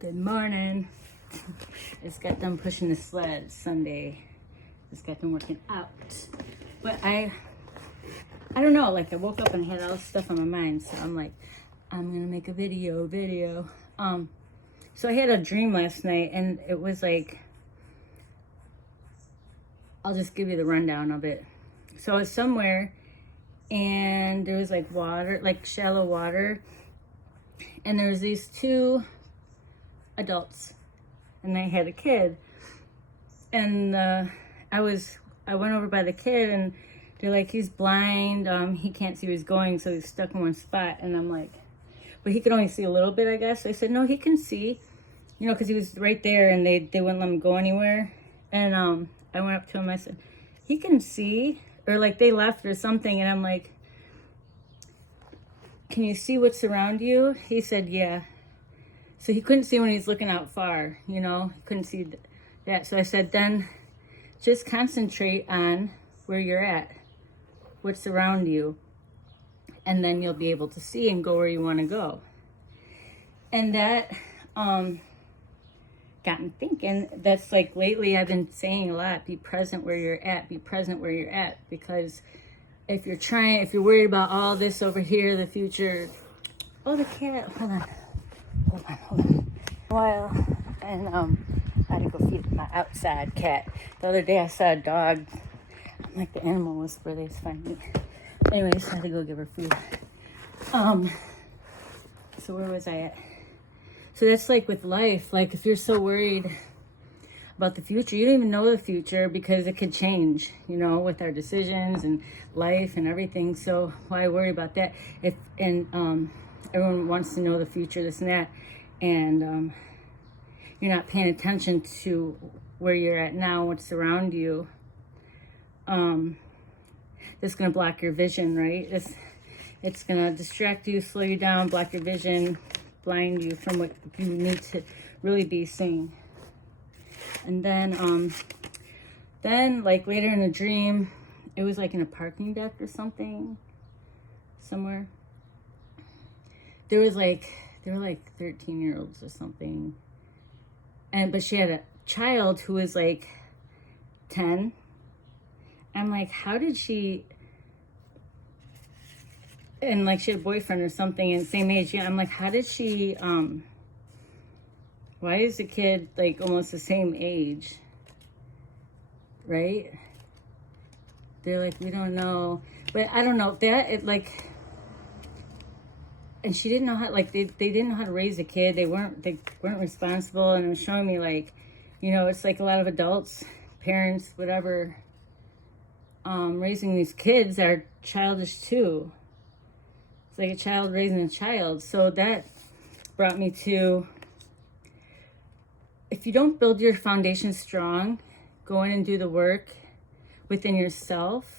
Good morning. Just got done pushing the sled Sunday. Just got done working out. But I don't know, like I woke up and had all this stuff on my mind. So I'm like, I'm gonna make a video. So I had a dream last night and it was like, I'll just give you the rundown of it. So I was somewhere and there was like water, like shallow water. And there was these two adults and they had a kid, and I went over by the kid and they're like, he's blind, he can't see where he's going, so he's stuck in one spot. And I'm like, but he could only see a little bit, I guess. So I said, no, he can see, because he was right there and they wouldn't let him go anywhere. And I went up to him, I said, he can see, or like they left or something. And I'm like, can you see what's around you? He said, yeah. So he couldn't see when he's looking out far, he couldn't see that. So I said, then just concentrate on where you're at, what's around you, and then you'll be able to see and go where you want to go. And that got me thinking. That's like lately I've been saying a lot, be present where you're at, because if you're worried about all this over here, the future. Oh, the cat, hold on. While, and I had to go feed my outside cat. The other day I saw a dog. I'm like the animal whisperer. They just find me. Anyways, I had to go give her food. So where was I at? So that's like with life. Like if you're so worried about the future, you don't even know the future because it could change. With our decisions and life and everything. So why worry about that? Everyone wants to know the future, this and that, and you're not paying attention to where you're at now, what's around you. It's going to block your vision, right? It's going to distract you, slow you down, block your vision, blind you from what you need to really be seeing. And then like later in the dream, it was like in a parking deck or something, somewhere. There were like 13-year-olds or something. But she had a child who was like 10. I'm like, how did she, and like she had a boyfriend or something and same age. Yeah, I'm like, how did she, why is the kid like almost the same age? Right? They're like, we don't know. But I don't know. And she didn't know how, like, they didn't know how to raise a kid. They weren't responsible. And it was showing me, like, it's like a lot of adults, parents, whatever, raising these kids that are childish too. It's like a child raising a child. So that brought me to, if you don't build your foundation strong, go in and do the work within yourself,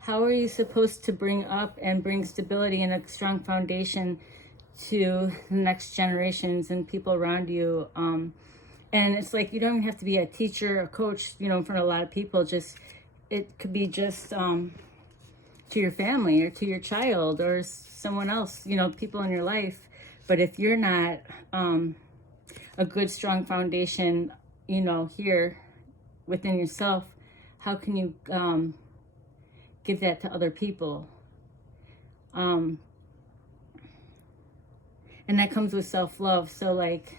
how are you supposed to bring up and bring stability and a strong foundation to the next generations and people around you? And it's like, you don't even have to be a teacher, a coach, in front of a lot of people. It could be just to your family or to your child or someone else, people in your life. But if you're not a good, strong foundation, here within yourself, how can you give that to other people? And that comes with self-love. So like,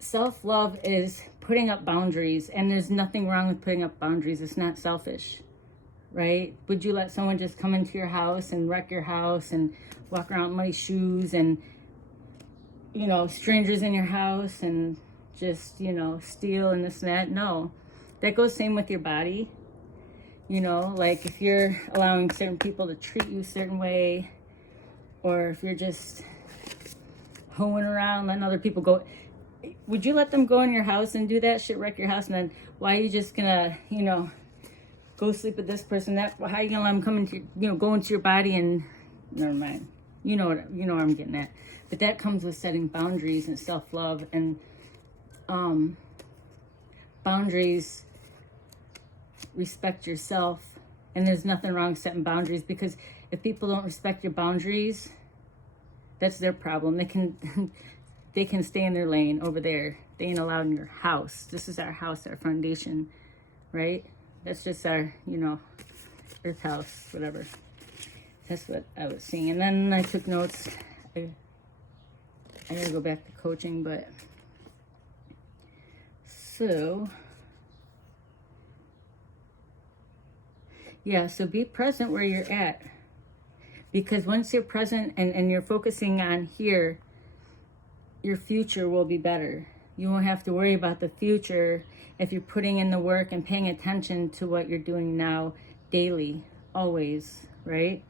self-love is putting up boundaries, and there's nothing wrong with putting up boundaries. It's not selfish, right? Would you let someone just come into your house and wreck your house and walk around with muddy shoes and, strangers in your house and just, steal and this and that? No. That goes same with your body. Like if you're allowing certain people to treat you a certain way, or if you're just hoeing around, letting other people go, would you let them go in your house and do that shit, wreck your house? And then why are you just gonna, go sleep with this person? How are you gonna let them come into, go into your body? And never mind. You know what I'm getting at. But that comes with setting boundaries and self-love, and boundaries respect yourself. And there's nothing wrong with setting boundaries, because if people don't respect your boundaries, That's their problem. They can they can stay in their lane over there. They ain't allowed in your house. This is our house, our foundation, right? That's just our, earth house, whatever. That's what I was seeing. And then I took notes. I gotta go back to coaching, but so yeah, so be present where you're at. Because once you're present and you're focusing on here, your future will be better. You won't have to worry about the future if you're putting in the work and paying attention to what you're doing now daily, always, right?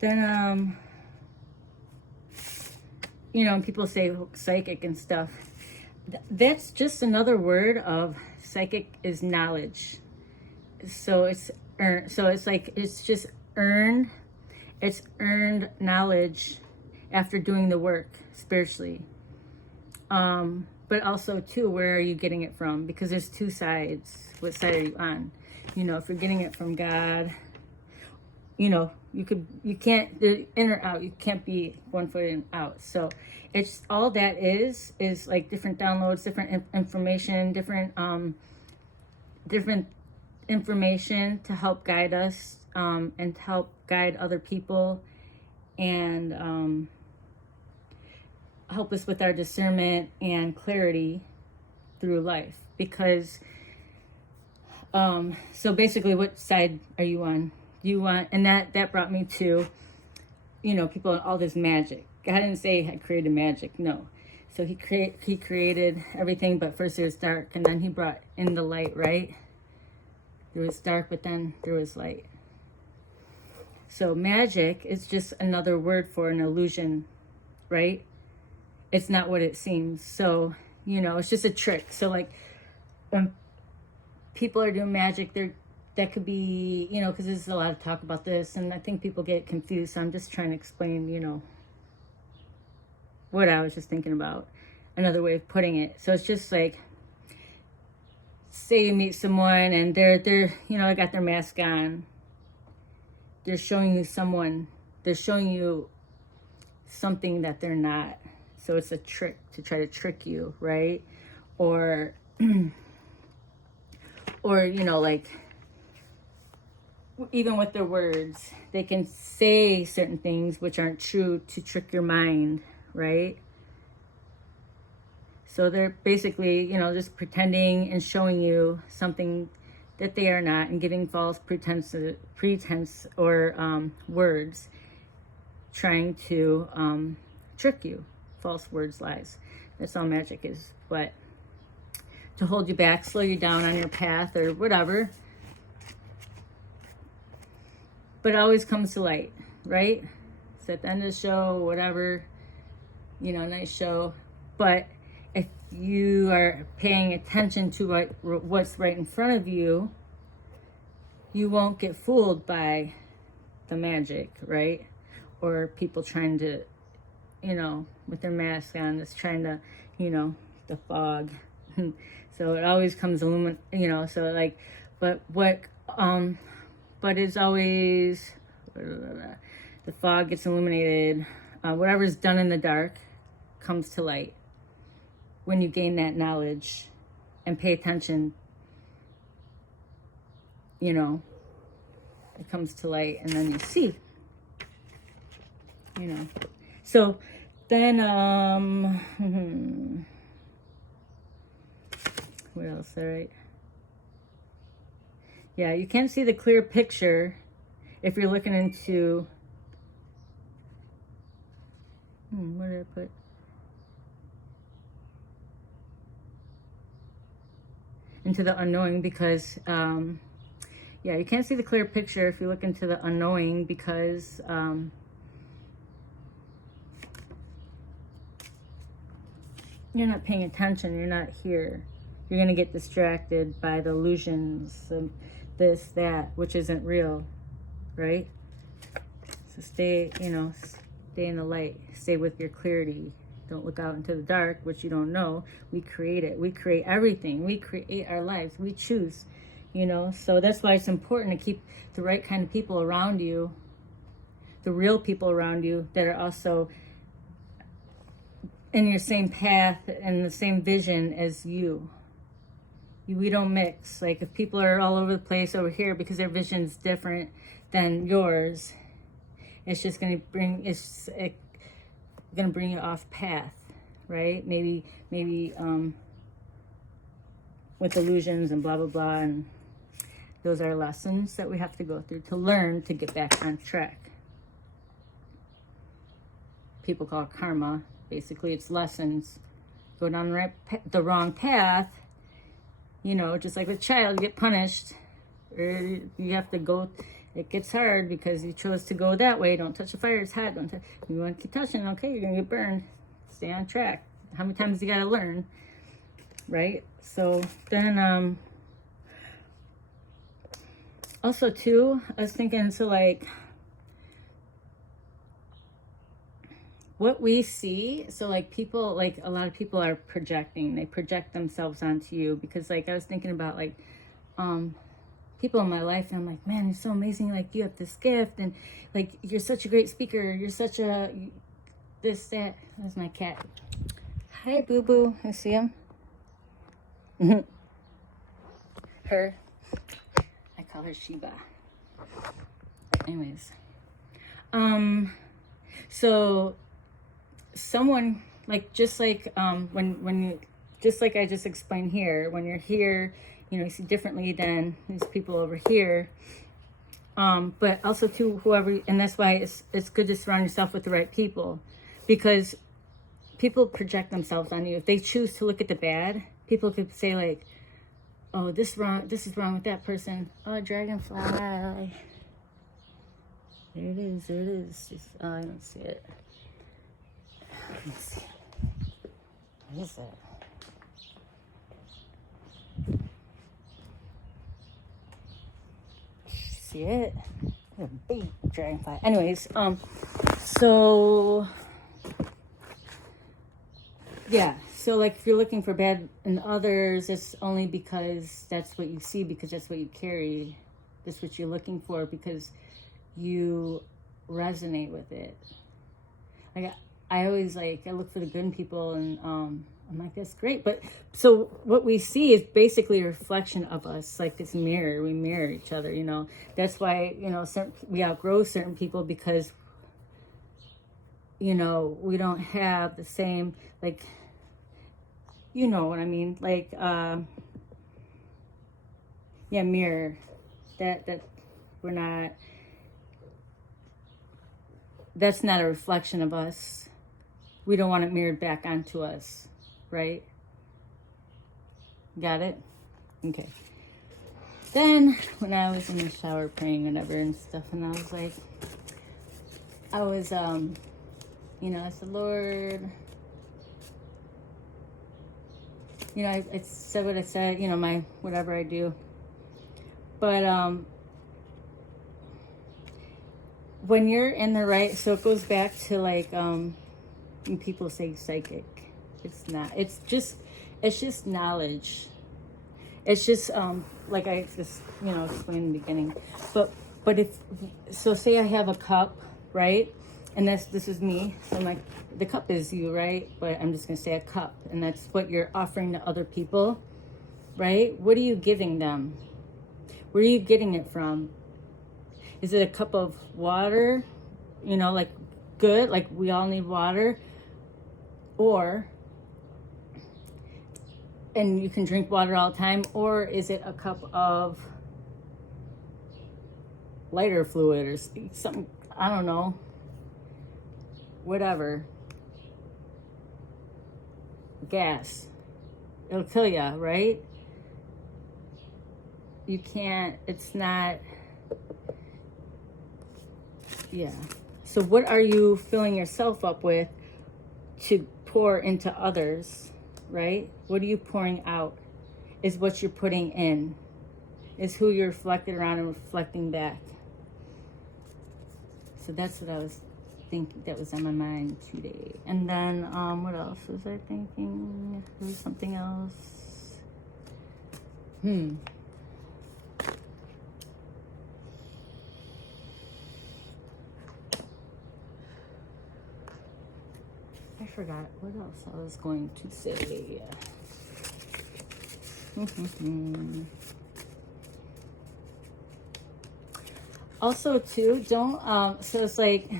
Then, people say psychic and stuff. That's just another word of psychic is knowledge. So it's earned. So it's just earned. It's earned knowledge after doing the work spiritually. But also too, where are you getting it from? Because there's two sides. What side are you on? If you're getting it from God, you can't, the in or out, you can't be one foot in out. So it's all that is like different downloads, different information, different information to help guide us, and to help guide other people, and help us with our discernment and clarity through life. Because so basically, what side are you on? You want, and that brought me to, people and all this magic. God didn't say I created magic, no. So he created everything, but first there was dark, and then he brought in the light, right? There was dark, but then there was light. So magic is just another word for an illusion, right? It's not what it seems. So, it's just a trick. So like when people are doing magic, that could be, because there's a lot of talk about this, and I think people get confused. So I'm just trying to explain, what I was just thinking about. Another way of putting it. So it's just like, say you meet someone and they're they got their mask on. They're showing you something that they're not. So it's a trick to try to trick you, right? Or like even with their words, they can say certain things which aren't true to trick your mind, right? So they're basically, just pretending and showing you something that they are not, and giving false pretense or words, trying to trick you. False words, lies. That's all magic is. But to hold you back, slow you down on your path or whatever. But it always comes to light, right? It's at the end of the show, whatever, nice show. But if you are paying attention to what's right in front of you, you won't get fooled by the magic, right? Or people trying to, with their mask on, it's trying to, the fog. So it always comes so like, but it's always, the fog gets illuminated. Whatever's done in the dark comes to light when you gain that knowledge and pay attention. It comes to light, and then you see. So then what else? All right. Yeah, you can't see the clear picture if you're looking into what did I put? Into the unknowing, because you can't see the clear picture if you look into the unknowing, because you're not paying attention, you're not here. You're going to get distracted by the illusions of this, that, which isn't real, right? So stay in the light. Stay with your clarity. Don't look out into the dark, which you don't know. We create it. We create everything. We create our lives. We choose, So that's why it's important to keep the right kind of people around you the real people around you that are also in your same path and the same vision as you. We don't mix. Like if people are all over the place over here because their vision's different than yours, it's just gonna bring you off path, right? Maybe with illusions and blah blah blah, and those are lessons that we have to go through to learn to get back on track. People call it karma. Basically, it's lessons. Go down the wrong path. You know, just like with a child, you get punished, or you have to go. It gets hard because you chose to go that way. Don't touch the fire; it's hot. Don't touch. You want to keep touching? Okay, you're gonna get burned. Stay on track. How many times you gotta learn, right? So then, also too, I was thinking. So like, what we see, so like people, like a lot of people are projecting. They project themselves onto you because, like, I was thinking about like, people in my life, and I'm like, man, you're so amazing. Like you have this gift, and like you're such a great speaker. You're such a this that. That's my cat. Hi, Boo Boo. I see him. Her. I call her Sheba. Anyways, so someone like just like when you just like I just explained here, when you're here, you know, you see differently than these people over here. But also to whoever, and that's why it's good to surround yourself with the right people, because people project themselves on you. If they choose to look at the bad, people could say like, oh, this is wrong with that person. Oh, dragonfly. There it is. Just, oh, I don't see it. Let me see. What is that? See it? A big dragonfly. Anyways, so yeah, so like if you're looking for bad in others, it's only because that's what you see, because that's what you carry. That's what you're looking for because you resonate with it. Like I always I look for the good in people, and I'm like, that's great. But so what we see is basically a reflection of us, like this mirror. We mirror each other, you know. That's why, you know, we outgrow certain people because, you know, we don't have the same, like, you know what I mean? Like, yeah, mirror. That we're not, that's not a reflection of us. We don't want it mirrored back onto us, right? Got it? Okay. Then when I was in the shower praying whatever and stuff, and I was like, you know, I said, Lord, you know, I said what I said, you know, my whatever I do. But when you're in the right, so it goes back to like when people say psychic. It's not. It's just knowledge. It's just like I just, you know, explained in the beginning. But if so, say I have a cup, right? And this is me. So I'm like, the cup is you, right? But I'm just gonna say a cup, and that's what you're offering to other people, right? What are you giving them? Where are you getting it from? Is it a cup of water? You know, like good, like we all need water, or and you can drink water all the time, or is it a cup of lighter fluid or something? I don't know. Whatever. Gas. It'll kill you, right? You can't, it's not, yeah. So what are you filling yourself up with to pour into others, right? What are you pouring out is what you're putting in, is who you're reflecting around and reflecting back. So that's what I was thinking, that was on my mind today. And then what else was I thinking? There was something else. I forgot what else I was going to say. Also, too, don't, so it's like,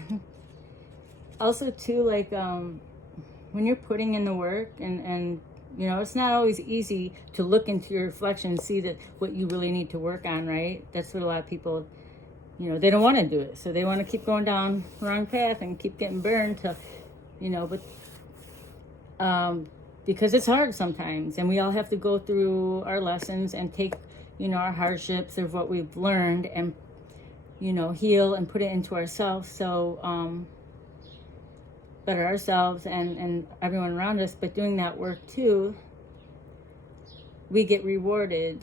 also, too, like, when you're putting in the work and, you know, it's not always easy to look into your reflection and see that what you really need to work on, right? That's what a lot of people, you know, they don't want to do it. So they want to keep going down the wrong path and keep getting burned to, you know, but, because it's hard sometimes, and we all have to go through our lessons and take, you know, our hardships of what we've learned and, you know, heal and put it into ourselves. So, better ourselves and everyone around us. But doing that work too, we get rewarded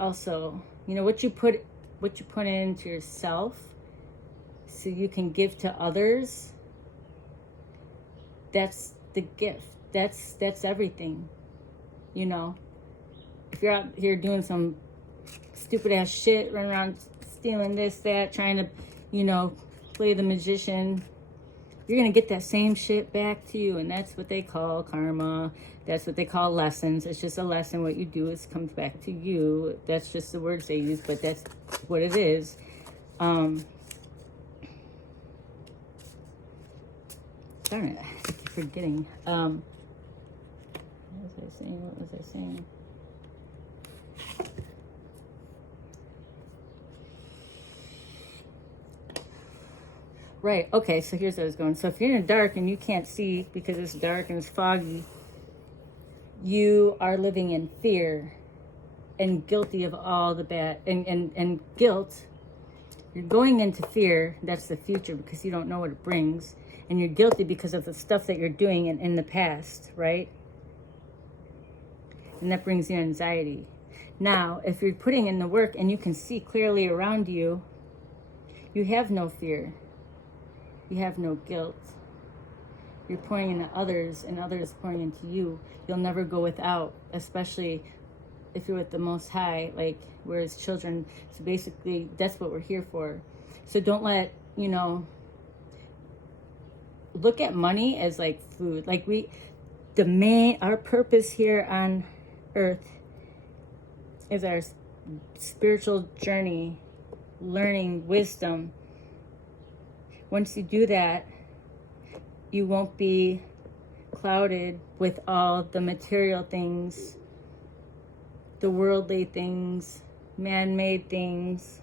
also. You know, what you put into yourself so you can give to others, that's the gift. That's everything. You know, if you're out here doing some stupid ass shit, running around stealing this, that, trying to, you know, play the magician, you're going to get that same shit back to you. And that's what they call karma. That's what they call lessons. It's just a lesson. What you do is comes back to you. That's just the words they use, but that's what it is. Darn it, I keep forgetting. What was I saying? Right, okay, so here's where I was going. So if you're in the dark and you can't see because it's dark and it's foggy, you are living in fear and guilty of all the bad, and guilt. You're going into fear, that's the future, because you don't know what it brings. And you're guilty because of the stuff that you're doing in the past, right? And that brings you anxiety. Now, if you're putting in the work and you can see clearly around you, you have no fear. You have no guilt. You're pouring into others and others pouring into you. You'll never go without, especially if you're with the Most High, like we're His children. So basically, that's what we're here for. So don't let, you know, look at money as like food. Like our purpose here on earth is our spiritual journey, learning wisdom. Once you do that, you won't be clouded with all the material things, the worldly things, man-made things,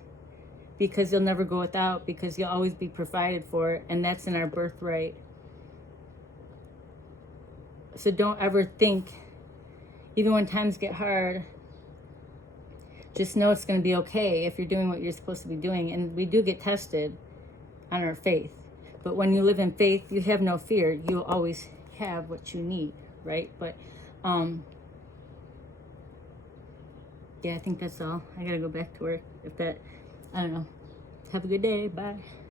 because you'll never go without, because you'll always be provided for, and that's in our birthright. So don't ever think, even when times get hard, just know it's going to be okay if you're doing what you're supposed to be doing. And we do get tested on our faith. But when you live in faith, you have no fear. You'll always have what you need, right? But, yeah, I think that's all. I got to go back to work. I don't know. Have a good day. Bye.